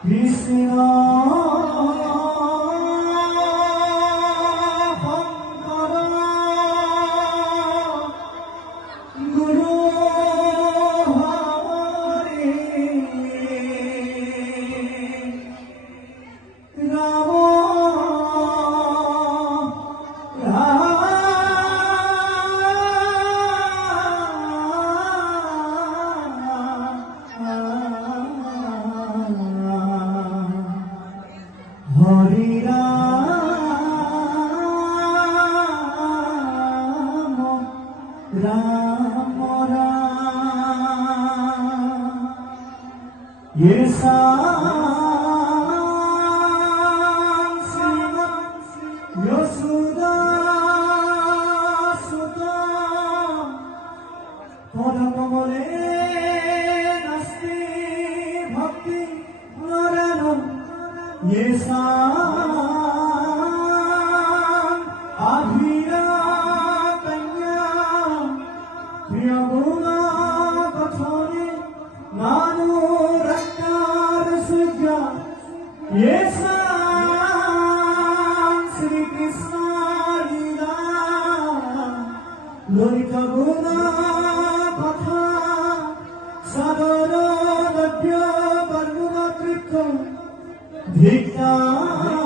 কৃষ্ণ হরি রাম রাম রাম যশোদা সুতা পরমবলে নাস্তি ভক্তি নরানম আভিরা কন্যা প্রিয়গুণা কথনে নানু রক্তার সুজা শ্রীকৃষ্ণ লীলা ললিত গুণা কথা সাদর দ্য বর্ণমাতৃত্ব ধিক্তাং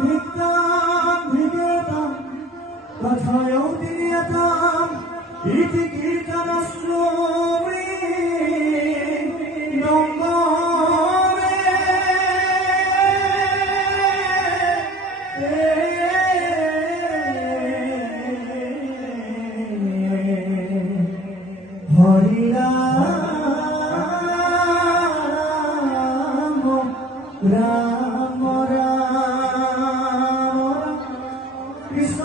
ধিক্তাং ধিগেতাং কথয়ৌতিনিয়তাং ইতি কীর্তনশ্রোমে নমঃ হরি রাম রাম কৃষ্ণ